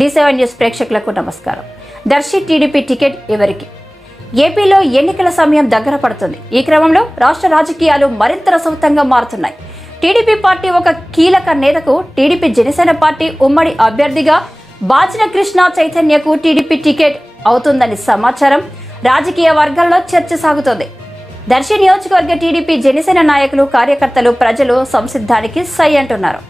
D7 news ప్రేక్షకులకు నమస్కారం. Darsi TDP ticket ఎవరికి? ఏపీలో ఎన్నికల సమయం దగ్గర పడుతుంది. ఈ క్రమంలో రాష్ట్ర రాజకీయాలు మరింత రసవత్తంగా మారుతున్నాయి. టీడీపీ పార్టీ ఒక కీలక నేతకు టీడీపీ జనసేన పార్టీ ఉమ్మడి అభ్యర్థిగా బాచిన కృష్ణ చైతన్యకు టీడీపీ టికెట్ అవుతుందని సమాచారం. రాజకీయ వర్గాల్లో చర్చ సాగుతోంది. దర్శి నియోజకవర్గ టీడీపీ జనసేన నాయకులు, కార్యకర్తలు, ప్రజలు సంసిద్ధానికి సై అంటున్నారు.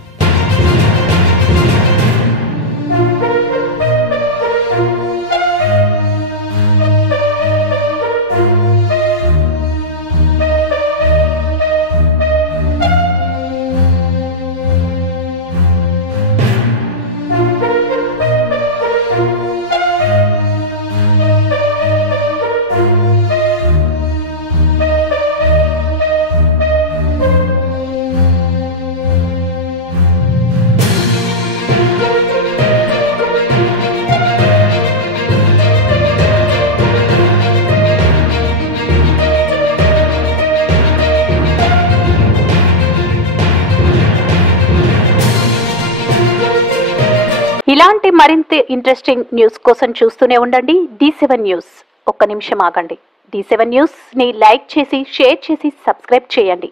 ఇలాంటి మరింత ఇంట్రెస్టింగ్ న్యూస్ కోసం చూస్తూనే ఉండండి D7 న్యూస్. ఒక్క నిమిషం ఆగండి. D7 న్యూస్ ని లైక్ చేసి, షేర్ చేసి, సబ్స్క్రైబ్ చేయండి.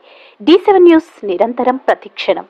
D7 న్యూస్ నిరంతరం ప్రతిక్షణం.